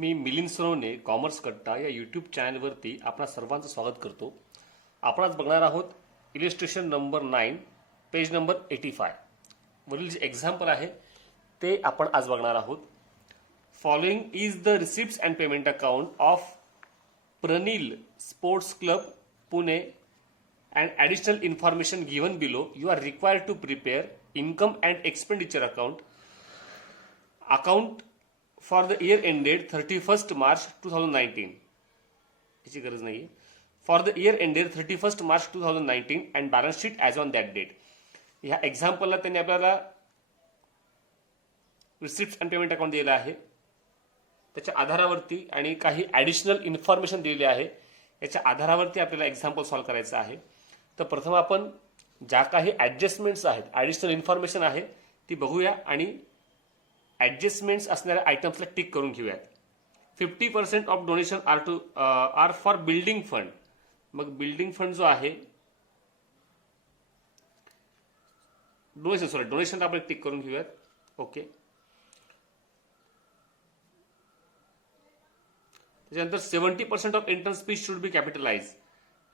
मी Milind Sonawane commerce कट्टा या YouTube चॅनलवरती आपणा सर्वांचं स्वागत करतो. आपण आज बघणार आहोत इलिस्ट्रेशन नंबर 9 पेज नंबर 85 वरील जे एक्झाम्पल आहे ते आपण आज बघणार आहोत. Following is the receipts and payment account of Pranil sports club Pune and additional information given below. You are required to prepare income and expenditure account for the year ended 31st March 2019. याची गरज नाहीये. For the year ended 31st March 2019 and balance sheet as on that date. ह्या एक्झाम्पलला त्यांनी आपल्याला receipt and payment account दिलेला आहे. त्याच्या आधारावरती आणि काही ॲडिशनल इन्फॉर्मेशन दिलेली आहे. याच्या आधारावरती आपल्याला एक्झाम्पल सॉल्व्ह करायचं आहे. तर प्रथम आपण ज्या काही ॲडजस्टमेंट्स आहेत, ॲडिशनल इन्फॉर्मेशन आहे ती बघूया आणि ॲडजस्टमेंट्स असणाऱ्या आयटम्सला टिक करून घेऊयात. 50% of donation are for building fund. मग बिल्डिंग फंड जो आहे डोनेशन आपण टिक करून घेऊयात. ओके. त्याच्यानंतर 70% of entrance fees should be capitalise.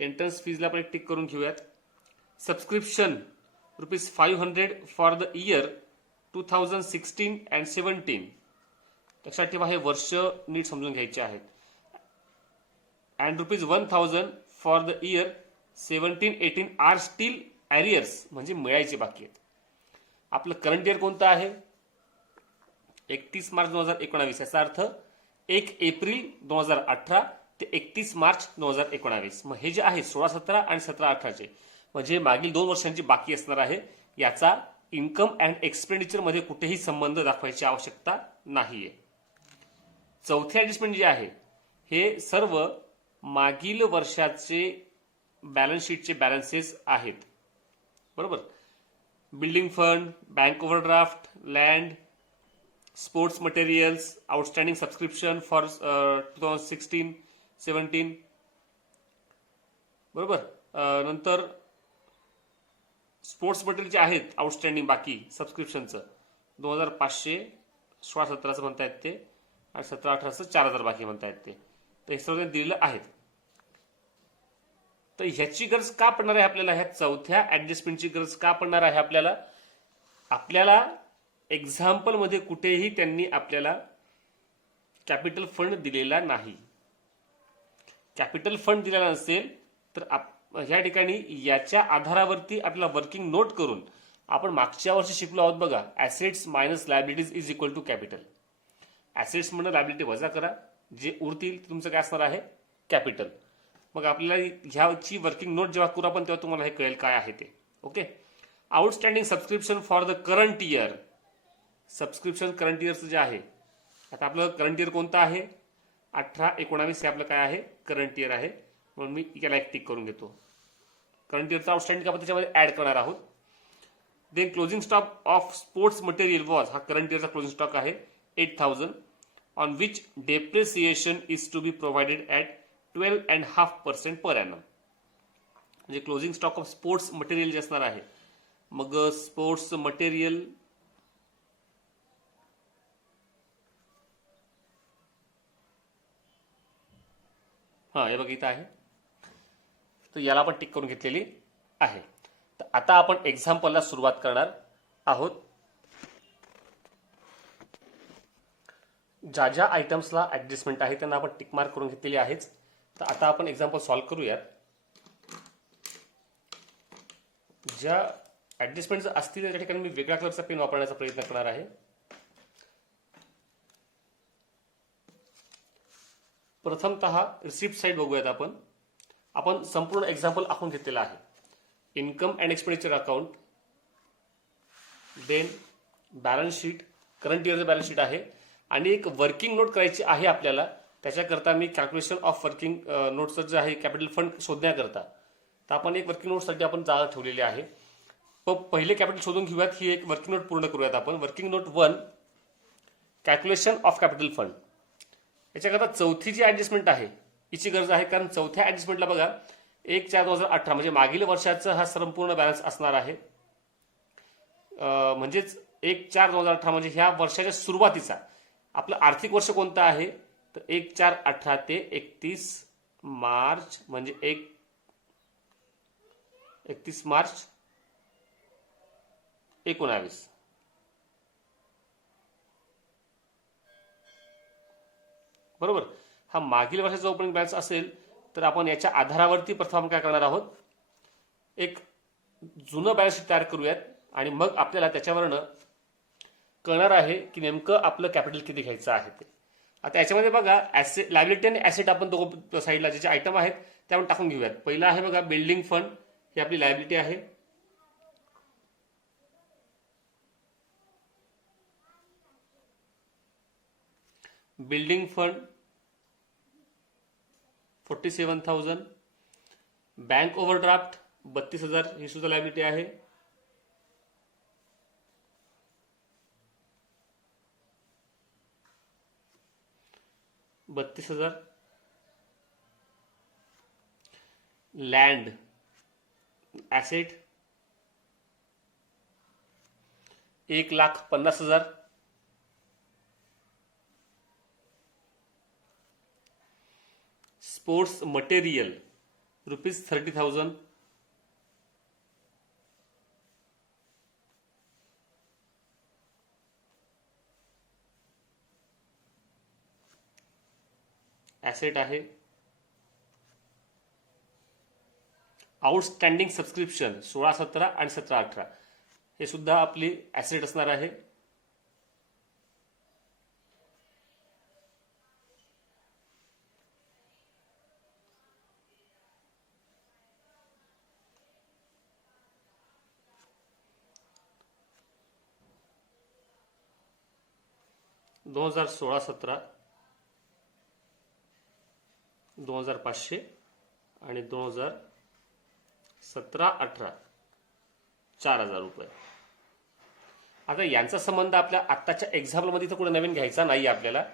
Entrance फीजला आपण एक टिक करून घेऊयात. Subscription ₹500 for the year 2016 and 17. लक्षात ठेवा हे वर्ष नीट समजून घ्यायचे आहेत. And ₹1000 for the year 17-18 are still arrears म्हणजे मिळायचे बाकी आहेत. आपलं करंट इयर कोणतं आहे? 31 मार्च 2019. याचा अर्थ 1 एप्रिल 2018 ते 31 मार्च 2019. मग हे जे आहे 16-17 आणि 17-18 म्हणजे मागील 2 वर्षांची बाकी असणार आहे. याचा इन्कम अँड एक्सपेंडिचर मध्ये कुठेही संबंध दाखवायची आवश्यकता नाहीये. चौथे ऍडजस्टमेंट जे आहे हे सर्व मागील वर्षाचे बॅलन्स शीटचे बॅलन्सेस आहेत. बरोबर. Building fund, bank overdraft, land, sports materials, outstanding subscription for 2016-17. बरोबर. नंतर स्पोर्ट्स मटेरियल जे आहेत आउटस्टँडिंग बाकी सबस्क्रिप्शनचं 2500 16-17 म्हणतायत ते आणि 17-18 4000 बाकी म्हणतायत ते. तर हे सर्व दिलेलं आहेत. तर ह्याची गरज का पडणार आहे आपल्याला? ह्या चौथ्या ऍडजस्टमेंटची गरज का पडणार आहे आपल्याला एक्झाम्पल मध्ये कुठेही त्यांनी आपल्याला कॅपिटल फंड दिलेला नाही. कॅपिटल फंड दिलेला नसेल तर ह्या ठिकाणी याच्या आधारावरती आपल्याला वर्किंग नोट करून आपण मागच्या वर्षी शिकलो आहोत बघा. Assets minus liabilities is equal to capital. Assets म्हणून लायबिलिटी वजा करा, जे उरतील ते तुमचं काय असणार आहे? कॅपिटल. मग आपल्याला ह्याची वर्किंग नोट जेव्हा करू आपण तेव्हा तुम्हाला हे कळेल काय आहे ते. Okay. Outstanding subscription for the current year. Subscription current इयरचं जे आहे, आता आपलं करंट इयर कोणतं आहे? 18-19 हे आपलं काय आहे? करंट इयर आहे. म्हणून मी याला एक टिक करून घेतो. करंट इयरचा आउटस्टँडिंग आपण त्याच्यामध्ये ऍड करणार आहोत. Then closing stock of sports material was, हा करंट इयरचा क्लोजिंग स्टॉक आहे 8000 on which depreciation is to be provided at 12.5% per annum. म्हणजे closing stock of sports material जे असणार आहे. मग स्पोर्ट्स मटेरियल हे बघ इथं आहे. तर याला आपण टिक करून घेतलेली आहे. तर आता आपण एक्झाम्पलला सुरुवात करणार आहोत. ज्या ज्या आयटम्सला ऍडजस्टमेंट आहे त्यांना आपण टिक मार्क करून घेतलेली आहेच. तर आता आपण एक्झाम्पल सॉल्व्ह करूयात. ज्या ऍडजस्टमेंट असतील त्या ठिकाणी मी वेगळ्या कलरचा पेन वापरण्याचा प्रयत्न करणार आहे. प्रथमतः रिसिप्ट साईड बघूयात आपण. आपण संपूर्ण एक्झाम्पल आखून घेतलेला आहे. Income and expenditure account, then balance sheet, current इयरचं बॅलन्स शीट आहे आणि एक वर्किंग नोट करायची आहे आपल्याला. त्याच्याकरता मी कॅल्क्युलेशन ऑफ वर्किंग नोटचं जे आहे कॅपिटल फंड शोधण्याकरता तर आपण एक वर्किंग नोटसाठी आपण जागा ठेवलेली आहे. पहिले कॅपिटल शोधून घेऊयात. ही एक वर्किंग नोट पूर्ण करूयात आपण. Working note 1 calculation of capital fund. याच्याकरता चौथी जी ऍडजस्टमेंट आहे हिची गरज आहे. कारण चौथ्या ऍडजस्टमेंटला बघा 1/4/2018 म्हणजे मागील वर्षाचा हा संपूर्ण बॅलन्स असणार आहे. म्हणजेच 1/4/2018 म्हणजे ह्या वर्षाच्या सुरुवातीचा आपलं आर्थिक वर्ष कोणतं आहे तर 1/4/18 ते 31 मार्च म्हणजे 31 मार्च 19. बरोबर. हा मागील वर्षाचा ओपनिंग बॅलन्स असेल तर आपण याच्या आधारावरती प्रथम काय करणार आहोत, एक जुनं बॅलन्स शीट तयार करूयात आणि मग आपल्याला त्याच्यावरनं कळणार आहे की नेमकं आपलं कॅपिटल किती घ्यायचं आहे ते. आता याच्यामध्ये बघा ऍसेट, लायबिलिटी आणि ऍसेट आपण दोघं साईडला जे आयटम आहेत ते आपण टाकून घेऊयात. पहिला आहे बघा बिल्डिंग फंड, ही आपली लायबिलिटी आहे. Building fund 47,000. बँक ओव्हरड्राफ्ट 32,000, ही सुद्धा लायबिलिटी आहे. $32,000. Land asset 1,50,000. Sports material ₹30,000. Asset आहे. आउटस्टँडिंग सबस्क्रिप्शन 16-17 आणि 17-18, हे सुद्धा आपली ऍसेट असणार आहे. $2,016-17, 2,500 आणि 2017-18 ₹4,000. आता यांचा संबंध आपल्या आत्ताच्या एक्झाम्पलमध्ये तर कुठे नवीन घ्यायचा नाही आपल्याला.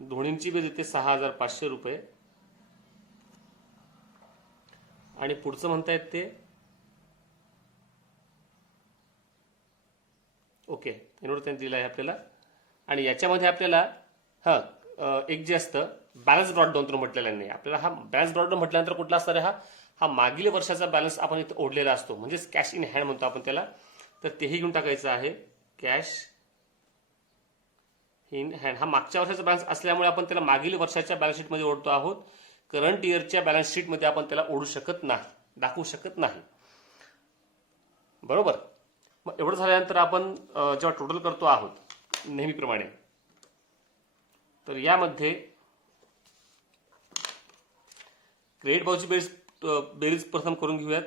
दोन्हींची बेरीज येते ₹6,500 आणि पुढचं म्हणतायत ते ओके, एवढं त्यांनी दिलं आहे आपल्याला. आणि याच्यामध्ये आपल्याला एक जे असतं बॅलन्स ब्रॉडडाऊन तर म्हटलेलं नाही आपल्याला. हा बॅलन्स ब्रॉडडाऊन म्हटल्यानंतर कुठला असणार आहे, हा मागील वर्षाचा बॅलन्स आपण इथं ओढलेला असतो, म्हणजेच कॅश इन हँड म्हणतो आपण त्याला. तर तेही घेऊन टाकायचं आहे. कॅश इन हँड हा मागच्या वर्षाचा बॅलन्स असल्यामुळे आपण त्याला मागील वर्षाच्या बॅलन्स शीटमध्ये ओढतो आहोत. करंट इयरच्या बॅलन्स शीटमध्ये आपण त्याला ओढू शकत नाही, दाखवू शकत नाही. बरोबर. मग एवढं झाल्यानंतर आपण जेव्हा टोटल करतो आहोत नेहमीप्रमाणे, तर यामध्ये क्रेडिट भाऊची बेरीज प्रथम करून घेऊयात.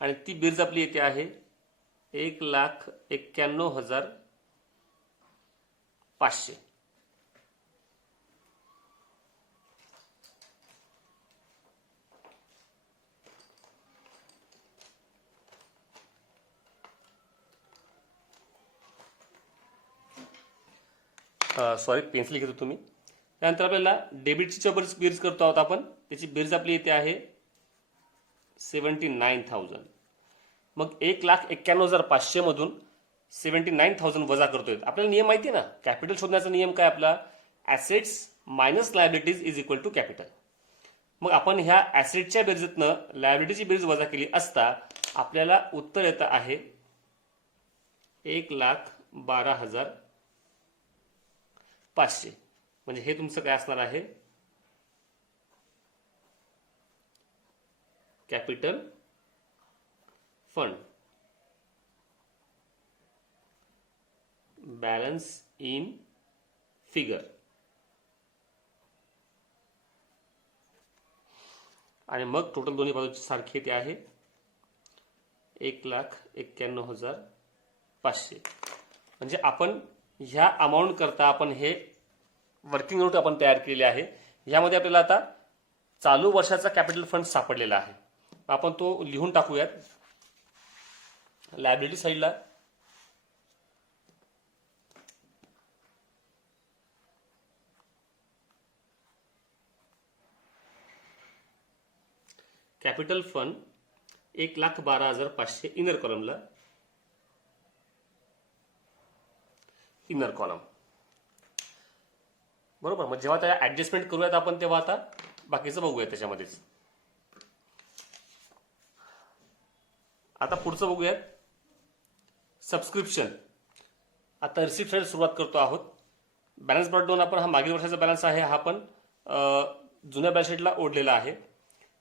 आणि ती बेरीज आपली येते आहे 1,91,500. सॉरी, पेन्सिल घेतो तुम्ही. त्यानंतर आपल्याला डेबिटची बेरीज करतो आहोत आपण. त्याची बेरीज आपली येते आहे 79,000. मग 1,91,500 मधून 79,000 वजा करतोय. आपल्याला नियम माहिती आहे ना, कॅपिटल शोधण्याचा नियम काय आपला, assets minus liabilities is equal to capital. मग आपण ह्या ऍसेटच्या बेरीजतनं लायबिलिटीची बेरीज वजा केली असता आपल्याला उत्तर येतं आहे 1,12,500. म्हणजे हे तुमचं काय असणार आहे, capital fund. Balance in figure. आणि मग टोटल दोन्ही बाजूची सारखी येते आहे 1,91,500. म्हणजे आपण ह्या अमाऊंट करता आपण हे वर्किंग नोट आपण तयार केलेली आहे. यामध्ये आपल्याला आता चालू वर्षाचा कॅपिटल फंड सापडलेला आहे. आपण तो लिहून टाकूयात लायबिलिटी साईडला. कॅपिटल फंड 1,12,500 इनर कॉलमला. Inner column. बरोबर. मग जेव्हा त्या ऍडजस्टमेंट करूयात आपण तेव्हा आता बाकीचं बघूयात त्याच्यामध्येच. आता पुढचं बघूयात सबस्क्रिप्शन. आता रिसिप्ट साईड सुरुवात करतो आहोत. बॅलन्स ब्रेकडाऊन आपण हा मागील वर्षाचा बॅलन्स आहे हा पण जुन्या बॅलन्स शीटला ओढलेला आहे.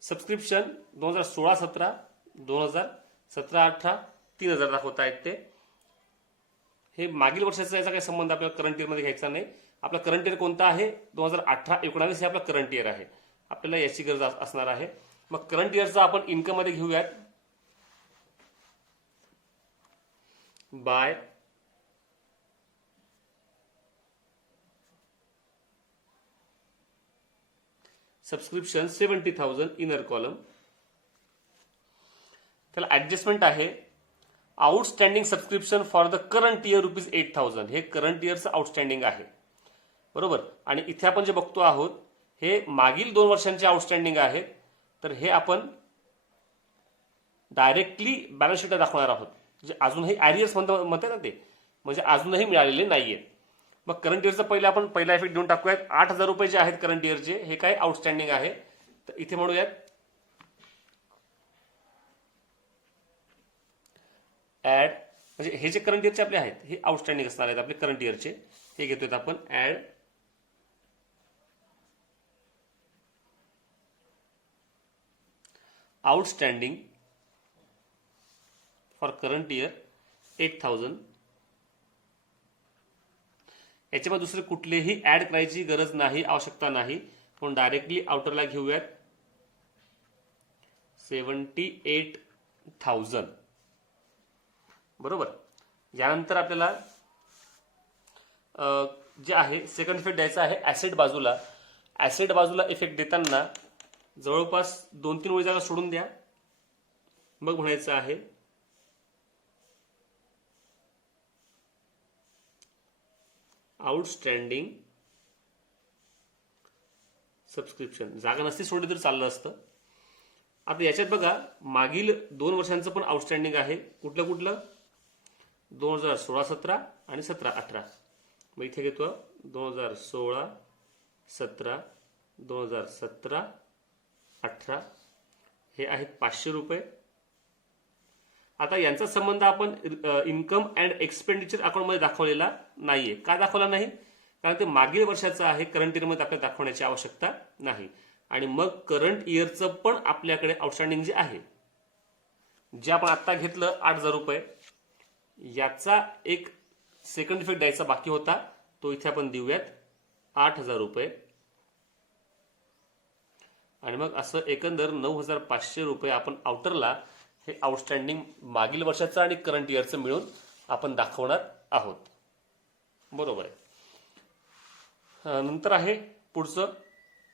सबस्क्रिप्शन 2016-17, 2017-18 3,000 दाखवत आहेत ते. हे मागील वर्षाचा याचा काही संबंध आपल्याला करंट इयरमध्ये घ्यायचा नाही. आपला करंट इयर कोणता आहे 2018-19 हे आपला करंट इयर आहे. आपल्याला याची गरज असणार आहे. मग करंट इयरचा आपण इन्कम मध्ये घेऊयात. By subscription 70,000 inner column. त्याला ऍडजस्टमेंट आहे outstanding subscription for the current year ₹8,000. हे करंट इयरचं आउटस्टँडिंग आहे. बरोबर. आणि इथे आपण जे बघतो आहोत हे मागील 2 वर्षांचे आउटस्टँडिंग आहे. तर हे आपण डायरेक्टली बॅलन्स शीटला दाखवणार आहोत. म्हणजे अजूनही ॲरियर्स म्हणतात ना ते, म्हणजे अजूनही मिळालेले नाहीये. मग करंट इयरचं पहिला आपण पहिला इफेक्ट देऊन टाकूयात. 8,000 रुपये जे आहेत करंट इयरचे हे काय आउटस्टँडिंग आहे. तर इथे म्हणूयात ऍड, म्हणजे हे जे करंट इयरचे आपले आहेत हे आउटस्टँडिंग असणार आहेत आपले करंट इयरचे. हे घेतोय आपण add outstanding for current year 8,000. याच्यामध्ये दुसरे कुठलेही ऍड करायची गरज नाही, आवश्यकता नाही. पण डायरेक्टली आउटरला घेऊयात 78,000. बरोबर. यानंतर आपल्याला जे आहे सेकंड इफेक्ट द्यायचा आहे ऍसेट बाजूला. ऍसेट बाजूला इफेक्ट देताना जवळपास 2-3 ओळी जागा सोडून द्या. मग म्हणायचं आहे आउटस्टँडिंग सबस्क्रिप्शन. जागा नसती सोडली तर चाललं असतं. आता याच्यात बघा मागील 2 वर्षांचं पण आउटस्टँडिंग आहे. कुठलं 2016-17 आणि 17-18. मग इथे घेतो 2016-17, 2017-18 हे आहेत ₹500. आता यांचा संबंध आपण इन्कम अँड एक्सपेंडिचर अकाउंटमध्ये दाखवलेला नाहीये. का दाखवला नाही? कारण ते मागील वर्षाचं आहे. करंट इयरमध्ये आपल्याला दाखवण्याची आवश्यकता नाही. आणि मग करंट इयरचं पण आपल्याकडे आउटस्टँडिंग जे आहे जे आपण आता घेतलं 8,000 रुपये, याचा एक सेकंड इफेक्ट द्यायचा बाकी होता. तो इथे आपण देऊयात 8,000 रुपये. आणि मग असं एकंदर 9,500 रुपये आपण आउटरला हे आउटस्टँडिंग मागील वर्षाचं आणि करंट इयरचं मिळून आपण दाखवणार आहोत. बरोबर आहे. नंतर आहे पुढचं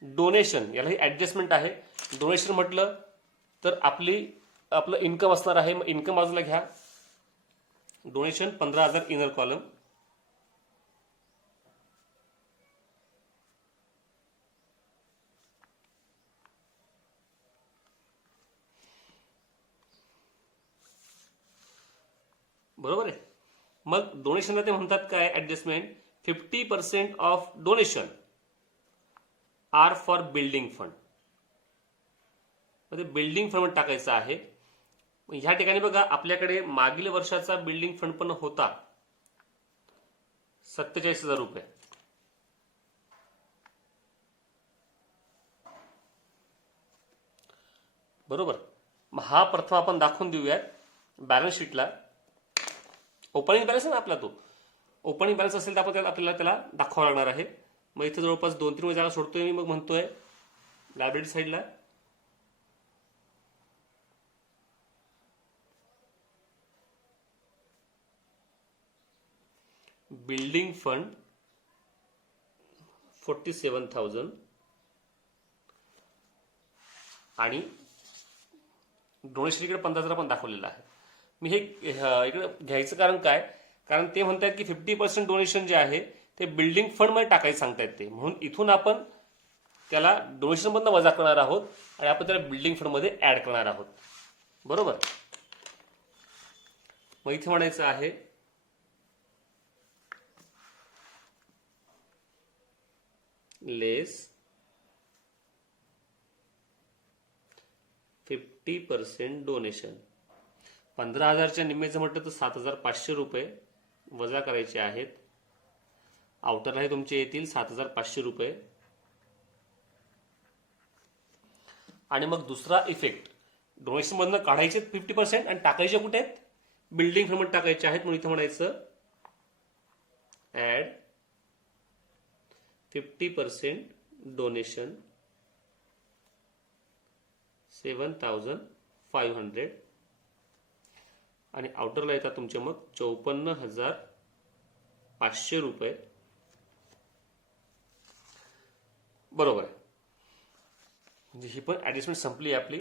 डोनेशन. याला ही ऍडजस्टमेंट आहे. डोनेशन म्हटलं तर आपलं इन्कम असणार आहे. मग इन्कम बाजूला घ्या. Donation 15,000 inner column. बरोबर आहे. मग डोनेशनला ते म्हणतात काय adjustment 50% of donation are for building fund. मध्ये बिल्डिंग फंड टाकायचं आहे. ह्या ठिकाणी बघा आपल्याकडे मागील वर्षाचा बिल्डिंग फंड पण होता 47,000 रुपये. बरोबर. मग हा प्रथम आपण दाखवून देऊयात बॅलन्स शीटला. ओपनिंग बॅलन्स आहे ना आपला, तो ओपनिंग बॅलन्स असेल तर आपण आपल्याला त्याला दाखवावं लागणार आहे. मग इथे जवळपास 2-3 जागा सोडतोय मी. मग म्हणतोय लायब्ररी साईडला बिल्डिंग फंड 47,000 आणि डोनेशन इकडे 15,000 आपण दाखवलेलं आहे. मी हे इकडे घ्यायचं कारण काय? कारण ते म्हणतात की 50% डोनेशन जे आहे ते बिल्डिंग फंड मध्ये टाकायचं सांगतायत ते. म्हणून इथून आपण त्याला डोनेशन मधनं वजा करणार आहोत आणि आपण त्याला बिल्डिंग फंड मध्ये ऍड करणार आहोत. बरोबर. मग इथे म्हणायचं आहे लेस 50% डोनेशन. 15,000च्या निम्मेचं म्हटलं तर 7,500 रुपये वजा करायचे आहेत. आउटरला हे तुमचे येतील 7,500 रुपये. आणि मग दुसरा इफेक्ट, डोनेशन मधनं काढायचे 50% आणि टाकायचे कुठे आहेत, बिल्डिंग फंड टाकायचे आहेत. म्हणून इथं म्हणायचं ऍड 50% डोनेशन 7,500 आणि आउटरला येतात तुमचे मग 54,500 रुपये. बरोबर आहे. म्हणजे ही पण ऍडजस्टमेंट संपली आहे आपली.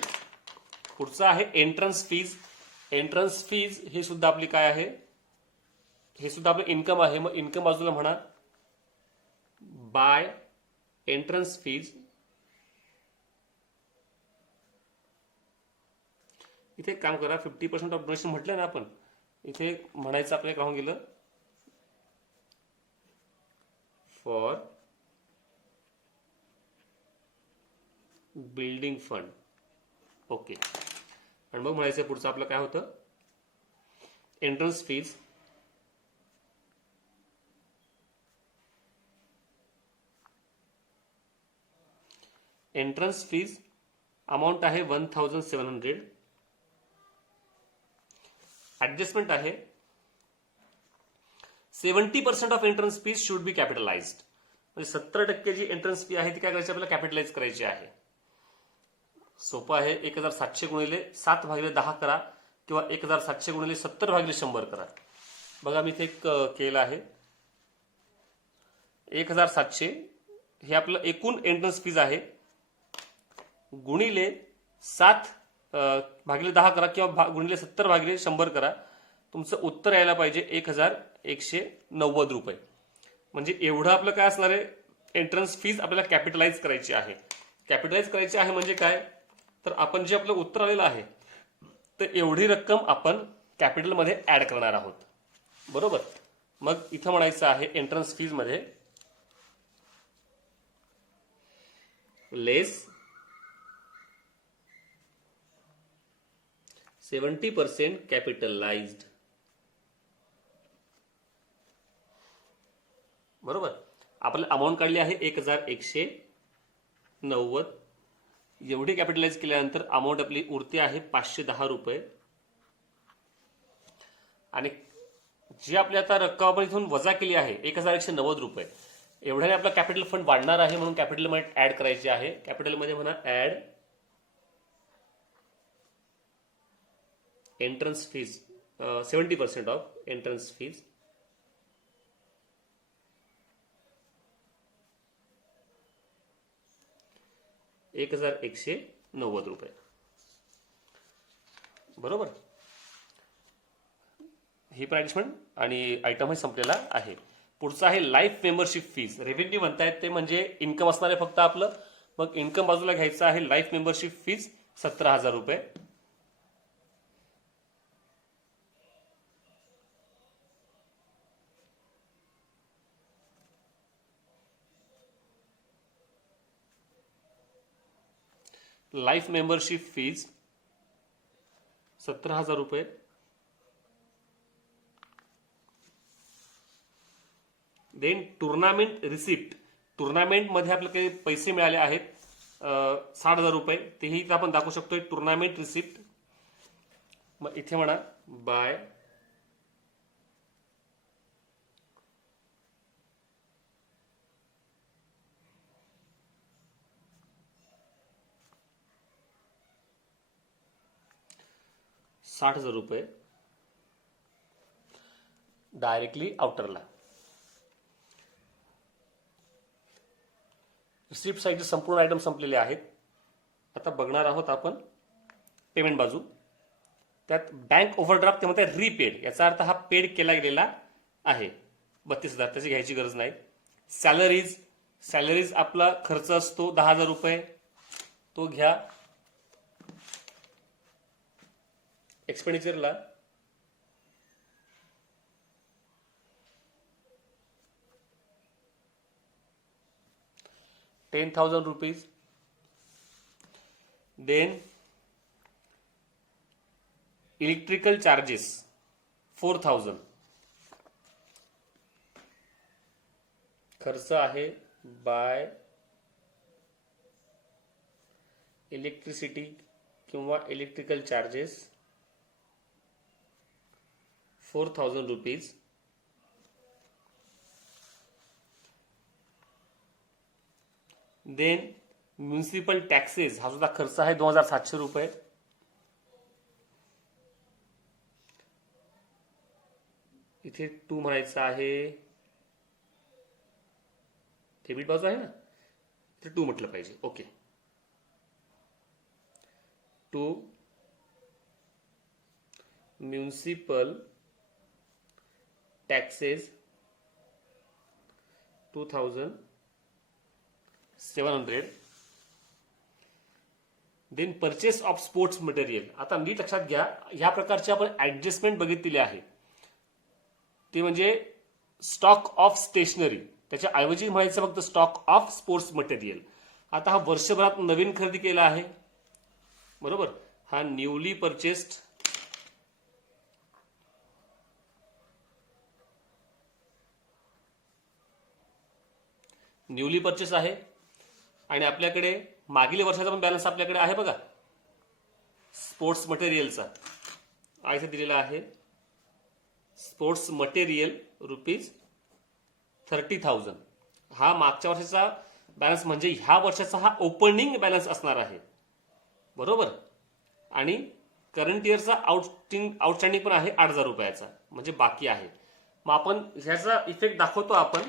पुढचं आहे एंट्रन्स फीज. एंट्रन्स फीज हे सुद्धा आपली काय आहे, हे सुद्धा आपलं इन्कम आहे. मग इन्कम बाजूला म्हणा बाय एंट्रन्स फीज. इथे काम करा, 50% ऑफ डोनेशन म्हटलं ना आपण, इथे म्हणायचं आपल्याला राहून गेलं फॉर बिल्डिंग फंड. ओके. आणि मग म्हणायचं पुढचं आपलं काय होतं, entrance fees entrance fees amount आहे 1,700. ऍडजस्टमेंट आहे 70% of entrance fees should be capitalised. म्हणजे 70% जी एंट्रन्स फी आहे ती काय करायची, आपल्याला कॅपिटलाइज करायची आहे. सोपं आहे. 1,700 गुणिले 7/10 करा किंवा 1,700 गुणिले 70/100 करा. बघा मी इथे केलं आहे. 1,700 हे आपलं एकूण एंट्रन्स फीज आहे, गुणिले 7/10 करा किंवा गुणिले 70/100 करा. तुमचं उत्तर यायला पाहिजे 1,190 रुपये. म्हणजे एवढं आपलं काय असणार आहे, एंट्रन्स फीज आपल्याला कॅपिटलाइज करायची आहे. कॅपिटलाइज करायची आहे म्हणजे काय, तर आपण जे आपलं उत्तर आलेलं आहे तर एवढी रक्कम आपण कॅपिटलमध्ये ऍड करणार आहोत. बरोबर. मग इथं म्हणायचं आहे एंट्रन्स फीज मध्ये लेस 70% कॅपिटलाइज्ड. बरोबर. आपल्याला अमाऊंट काढली आहे 1,190. एवढी कॅपिटलाइज केल्यानंतर अमाऊंट आपली उरते आहे 510 रुपये. आणि जी आपली आता रक्कम आपण इथून वजा केली आहे 1,190 रुपये, एवढ्याने आपला कॅपिटल फंड वाढणार आहे. म्हणून कॅपिटलमध्ये ऍड करायची आहे. कॅपिटलमध्ये म्हणा add entrance fees 70% of entrance fees 1,190 रुपये. बरोबर. ही पण ऍडजस्टमेंट आणि आयटमही संपलेला आहे. पुढचं आहे लाईफ मेंबरशिप फीज. रेव्हेन्यू म्हणतायत ते म्हणजे इन्कम असणार आहे फक्त आपलं. मग इन्कम बाजूला घ्यायचं आहे लाईफ मेंबरशिप फीज 17,000 रुपये. लाईफ मेंबरशिप फीज 17,000 रुपये. Then tournament receipt. टुर्नामेंटमध्ये आपल्याला काही पैसे मिळाले आहेत 60,000 रुपये, तेही इथं आपण दाखवू शकतोय टुर्नामेंट रिसिप्ट. मग इथे म्हणा बाय ₹60,000 डायरेक्टली आउटरला. रिसिप्ट साईडचे संपूर्ण आयटम संपलेले आहेत. आता बघणार आहोत आपण पेमेंट बाजू. त्यात बँक ओव्हरड्राफ्ट ते म्हणतात रीपेड. याचा अर्थ हा पेड केला गेलेला आहे 32,000, त्याची घ्यायची गरज नाही. सॅलरीज. सॅलरीज आपला खर्च असतो 10,000 रुपये, तो घ्या. एक्सपेंडिचरला 10,000 rupees. Then electrical charges 4,000. खर्च आहे बाय इलेक्ट्रिसिटी किंवा electrical charges 4,000 rupees. Then municipal taxes हा सुद्धा खर्च आहे 2,700 रुपये. इथे 2 म्हणायचं आहे, डेबिट बाजू आहे ना, इथे 2 म्हटलं पाहिजे. Okay, 2 municipal taxes 2,700. Then purchase of sports material. आता नीट लक्षात घ्या, ह्या प्रकारचे आपण ऍडजस्टमेंट बघितलेले आहे, ते म्हणजे स्टॉक ऑफ स्टेशनरी, त्याच्या ऐवजी म्हणायचं फक्त स्टॉक ऑफ स्पोर्ट्स मटेरियल. आता हा वर्षभरात नवीन खरेदी केला आहे, बरोबर. हा न्यूली परचेस्ड आहे. आणि आपल्याकडे मागील वर्षाचा पण बॅलन्स आपल्याकडे आहे बघा, स्पोर्ट्स मटेरियलचा. इथे दिलेला आहे स्पोर्ट्स मटेरियल ₹30,000. हा मागच्या वर्षाचा बॅलन्स म्हणजे ह्या वर्षाचा हा ओपनिंग बॅलन्स असणार आहे, बरोबर. आणि करंट इयरचा आउटस्टँडिंग पण आहे 8,000 रुपयाचा, म्हणजे बाकी आहे. मग आपण ह्याचा इफेक्ट दाखवतो आपण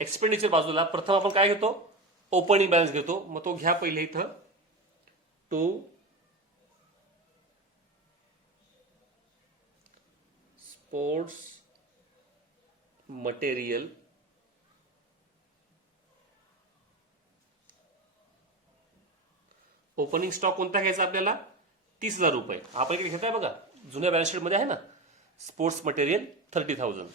एक्सपेंडिचर बाजूला. प्रथम आपण काय घेतो, ओपनिंग बॅलन्स घेतो. मग तो घ्या पहिले इथं, 2 स्पोर्ट्स मटेरियल ओपनिंग स्टॉक कोणता घ्यायचा आपल्याला, 30,000 रुपये. आपण इकडे घेताय बघा, जुन्या बॅलन्स शीट मध्ये आहे ना, स्पोर्ट्स मटेरियल 30,000.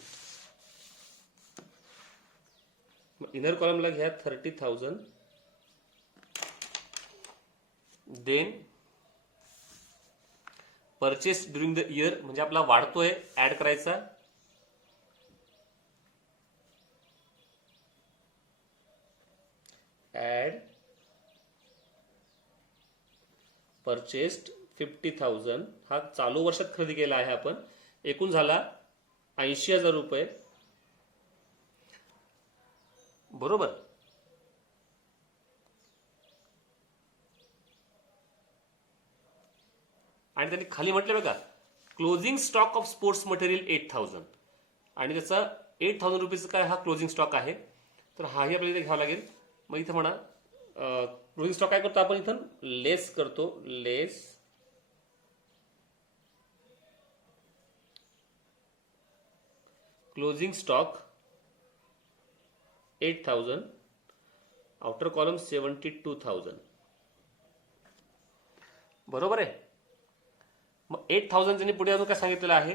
इनर कॉलमला घ्या 30,000. Then purchase during the year, म्हणजे आपला वाढतोय, ऍड करायचा. Add purchased 50,000. हा चालू वर्षात खरेदी केला आहे आपण. एकूण झाला 80,000 रुपये, बरोबर. आणि त्यांनी खाली म्हटलं बघा, closing stock of sports material 8,000. आणि त्याचा 8,000 रुपीज काय हा क्लोजिंग स्टॉक आहे, तर हाही आपल्याला इथे घ्यावा लागेल. मग इथं म्हणा क्लोजिंग स्टॉक काय करतो आपण, इथं लेस करतो, लेस क्लोजिंग स्टॉक 8,000, आउटर कॉलम 72,000, बरोबर आहे. मग 8,000 त्यांनी पुढे अजून काय सांगितलेलं आहे,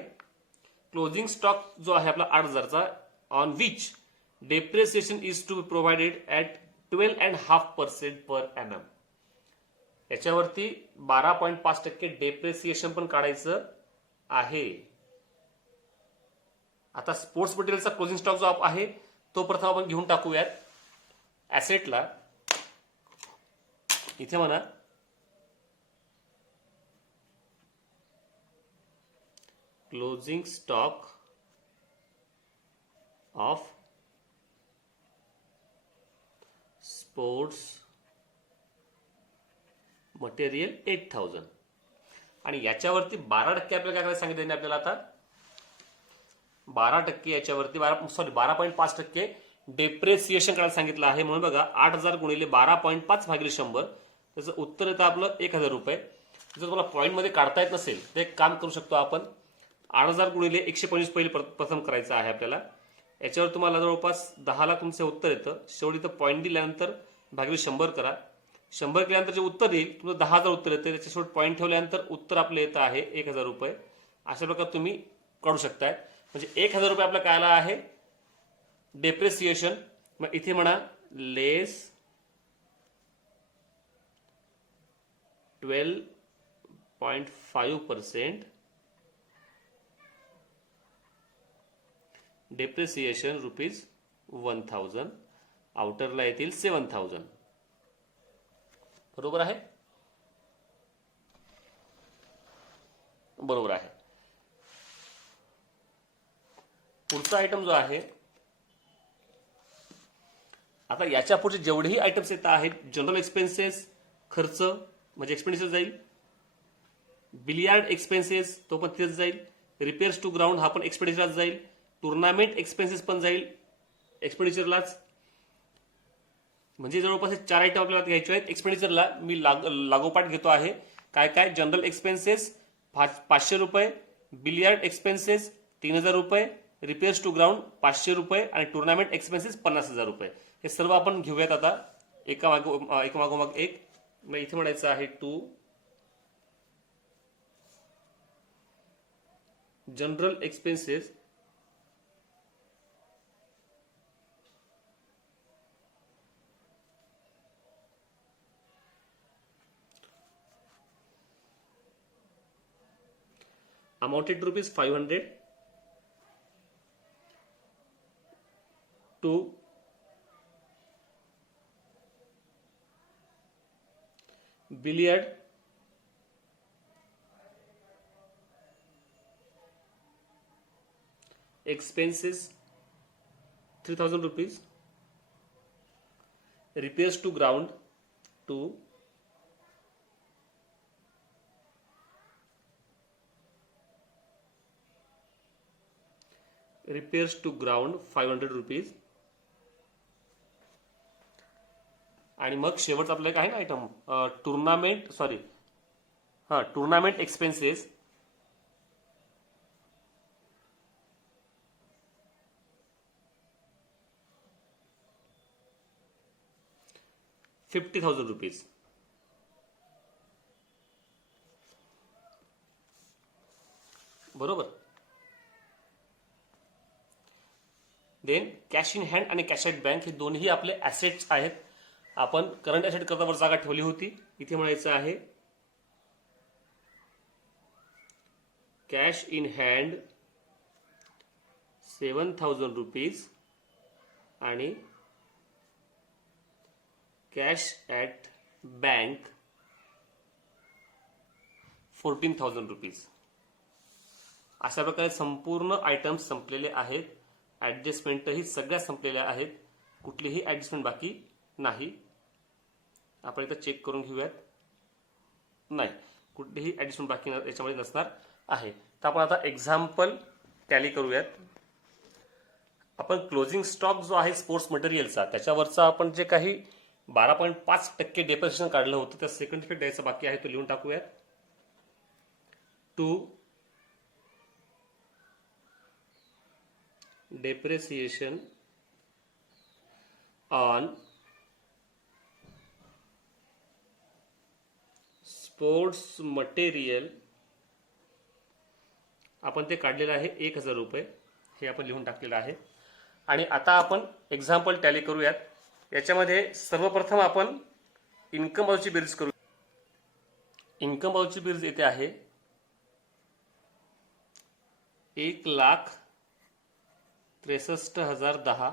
क्लोजिंग स्टॉक जो आहे आपला 8,000चा, on which depreciation is to be provided at 12.5% per annum. याच्यावरती 12.5% डेप्रिसिएशन पण काढायचं आहे. आता स्पोर्ट्स मटेरियलचा क्लोजिंग स्टॉक जो आहे तो प्रथम आपण घेऊन टाकूयात ऍसेटला. इथे म्हणा closing stock of sports material 8,000. आणि याच्यावरती 12% आपल्याला काय करायला सांगितलं आपल्याला, आता 12% याच्यावरती 12.5% डेप्रेसिएशन करायला सांगितलं आहे. म्हणून बघा 8,000 गुणिले 12.5 भागिले 100, त्याचं उत्तर येतं आपलं 1,000 रुपये. जर तुम्हाला पॉईंट मध्ये काढता येत नसेल तर एक काम करू शकतो आपण, 8,000 गुणिले 125 पहिले प्रथम करायचं आहे आपल्याला. याच्यावर तुम्हाला जवळपास 10 ला तुमचं उत्तर येतं. शेवटी इथं पॉईंट दिल्यानंतर भागिले 100 करा. 100 केल्यानंतर जे उत्तर येईल तुमचं 10,000 उत्तर येते. त्याच्यासोबत पॉईंट ठेवल्यानंतर उत्तर आपलं येतं आहे 1,000 रुपये. अशा प्रकारे तुम्ही काढू शकताय. म्हणजे 1,000 रुपये आपला काय आला आहे डेप्रिसिएशन. मग इथे म्हणा लेस 12.5%, डेप्रिसिएशन ₹1000, आउटरला येतील 7000. बरोबर आहे? बरोबर आहे. पुढचा आयटम जो आहे, आता याच्या पुढचे जेवढेही आयटम्स येत आहेत, जनरल एक्सपेन्सेस खर्च म्हणजे एक्सपेंडिचर जाईल, बिलियार्ड एक्सपेन्सेस तो पण तिथेच जाईल, रिपेअर्स टू ग्राउंड हा पण एक्सपेंडिचरलाच जाईल, टुर्नामेंट एक्सपेन्सेस पण जाईल एक्सपेंडिचरलाच. म्हणजे जवळपास 4 आयटम आपल्याला घ्यायचे आहेत एक्सपेंडिचरला. मी लागोपाठ घेतो आहे. काय काय? General expenses ₹500, billiard expenses ₹3000, repairs to ground ₹500 आणि टुर्नामेंट एक्सपेन्सेस ₹50,000. हे सर्व आपण घेऊयात आता एकामागोमाग एक. मग इथे म्हणायचं आहे to general expenses amounted to ₹500 to billiard expenses ₹3000, repairs to ground to repairs to ground ₹500. आणि मग शेवट आपलं एक आहे ना आयटम टुर्नामेंट एक्सपेन्सेस ₹50,000. बरोबर. देन कॅश इन हँड आणि कॅश ॲट बँक हे दोन्ही आपले ॲसेट्स आहेत. आपण करंट ॲसेट करता वर जागा ठेवली होती. इथे म्हणायचं आहे कॅश इन हँड ₹7,000 आणि कॅश ॲट बँक ₹14,000. अशा प्रकारे संपूर्ण आयटम्स संपलेले आहेत. ॲडजस्टमेंटही सगळ्या संपलेल्या आहेत. कुठलीही ॲडजस्टमेंट बाकी नाही. आपण इथं चेक करून घेऊयात. नाही, कुठलीही ॲडिशनल बाकी याच्यामध्ये नसणार आहे. तर आपण आता एक्झाम्पल टॅली करूयात. आपण क्लोजिंग स्टॉक जो आहे स्पोर्ट्स मटेरियलचा त्याच्यावरचा आपण जे काही 12.5% डेप्रिसिएशन काढलं होतं त्या सेकंड इफेक्ट द्यायचा बाकी आहे तो लिहून टाकूयात. To depreciation on sports material आपण ते काढलेलं आहे ₹1,000. हे आपण लिहून टाकलेलं आहे. आणि आता आपण एक्झाम्पल टॅली करूयात. याच्यामध्ये सर्वप्रथम आपण इन्कम बाजूची बेरीज करू. इन्कम बाजूची बेरीज येते आहे 1,63,010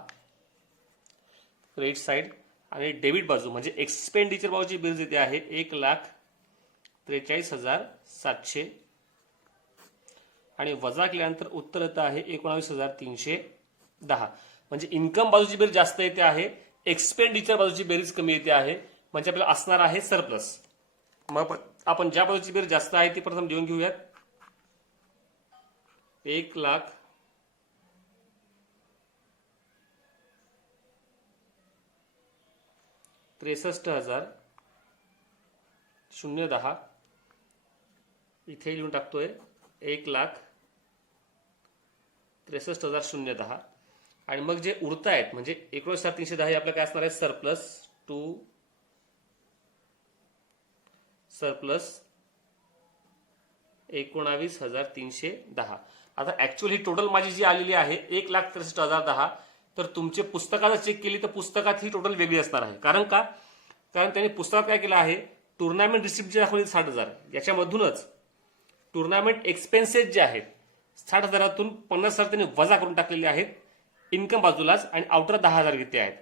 क्रेडिट साइड आणि डेबिट बाजू म्हणजे एक्सपेंडिचर बाजूची बेरीज येते आहे 1,43,700 आणि वजा केल्यानंतर उत्तर येतं आहे 19,310. म्हणजे इन्कम बाजूची बेरीज जास्त येते आहे, एक्सपेंडिचर बाजूची बेरीज कमी येते आहे. म्हणजे आपल्याला असणार आहे सरप्लस. मग आपण ज्या बाजूची बेरीज जास्त आहे ती प्रथम लिहून घेऊयात. 1,63,010 इथे लिहून टाकतोय 1,63,010 आणि मग जे उरत आहेत म्हणजे 19,310 हे आपलं काय असणार आहे सरप्लस. To surplus 19,310. आता ऍक्च्युअली ही टोटल माझी जी आलेली आहे 1,63,010 तर तुमचे पुस्तकाला चेक केली तर पुस्तकात ही टोटल वेगळी असणार आहे. कारण का? कारण त्यांनी पुस्तकात काय केलं आहे, टुर्नामेंट रिसिप्ट जे दाखवले 60,000, याच्यामधूनच टुर्नामेंट एक्सपेन्सेस जे आहेत 60,000तून 50,000 त्यांनी वजा करून टाकलेले आहेत इन्कम बाजूलाच, आणि आउटर 10,000 घेतले आहेत.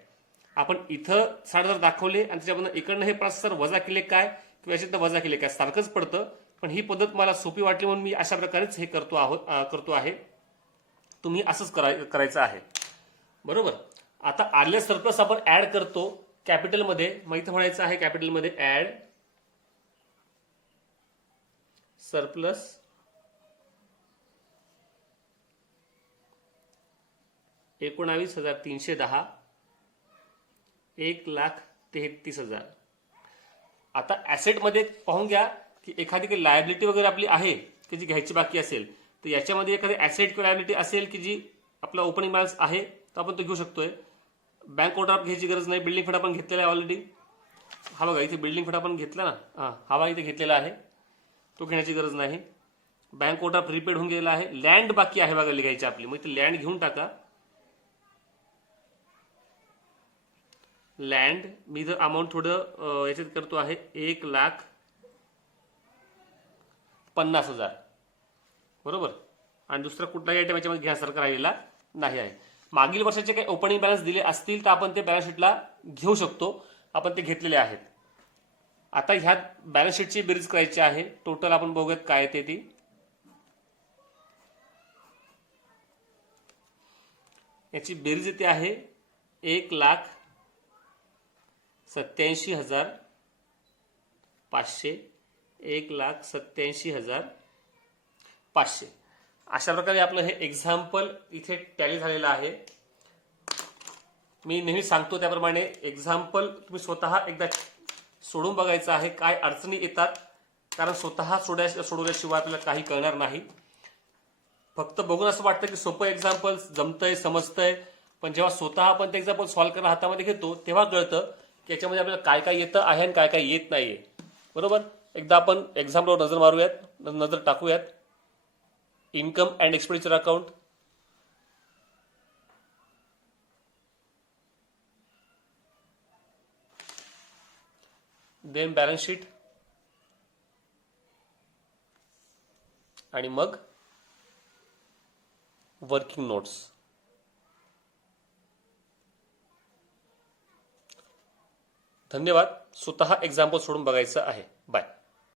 आपण इथं 60,000 दाखवले आणि त्याच्यामधून इकडनं हे 5,000 वजा केले काय किंवा याच्यातनं वजा केले काय सारखंच पडतं. पण ही पद्धत मला सोपी वाटली म्हणून मी अशा प्रकारेच हे करतो आहे. तुम्ही असंच करायचं आहे. बरोबर. आता आर्ले सरप्लस आपण ऍड करतो कॅपिटलमध्ये. मग इथं म्हणायचं आहे कॅपिटलमध्ये ऍड सरप्लस $19,310 1,33,000. आता ऍसेटमध्ये पाहून घ्या की एखादी काही लायबिलिटी वगैरे आपली आहे की जी घ्यायची बाकी असेल, तर याच्यामध्ये एखादी ऍसेट किंवा लायबिलिटी असेल की जी आपला ओपनिंग बॅलन्स आहे तर आपण तो घेऊ शकतोय. बँक ओव्हरड्राफ्ट घ्यायची गरज नाही. बिल्डिंग फंड आपण घेतलेला आहे ऑलरेडी. हा बघा इथे बिल्डिंग फंड आपण घेतला ना, हा बघा इथे घेतलेला आहे, तो घेण्याची गरज नाही. बँक ओव्हरड्राफ्ट रिपेड होऊन गेलेला आहे. लँड बाकी आहे बघा लिहायची आपली, मग इथे लँड घेऊन टाका. लँड मी जर अमाऊंट थोडं याच्यात करतो आहे 1,50,000. बरोबर. आणि दुसरा कुठलाही आयटम याच्यामध्ये घ्यासारखा राहिलेला नाही आहे. मागील वर्षाचे काही ओपनिंग बॅलन्स दिले असतील तर आपण ते बॅलन्स शीटला घेऊ शकतो. आपण ते घेतलेले आहेत. आता ह्या बॅलन्स शीटची बेरीज करायची आहे. टोटल आपण बघूयात काय येते ती. याची बेरीज येते आहे 1,87,500 1,87,500. अशा प्रकारे आपलं हे एक्झाम्पल इथे टॅली झालेलं आहे. मी नेहमी सांगतो त्याप्रमाणे एक्झाम्पल तुम्ही स्वतः एकदा सोडून बघायचं आहे. काय अडचणी येतात, कारण स्वतः सोडवल्याशिवाय आपल्याला काही कळणार नाही. फक्त बघून असं वाटतं की सोपं एक्झाम्पल जमतंय समजतंय, पण जेव्हा स्वतः आपण ते एक्झाम्पल सॉल्व्ह करायला हातामध्ये घेतो तेव्हा कळतं की याच्यामध्ये आपल्याला काय काय येतं आहे आणि काय काय येत नाहीये. बरोबर. एकदा आपण एक्झाम्पलवर नजर मारूयात, नजर टाकूयात. Income and expenditure account, then balance sheet, आणि मग वर्किंग नोट्स. धन्यवाद. स्वतः एक्झाम्पल सोडून बघायचं आहे. बाय.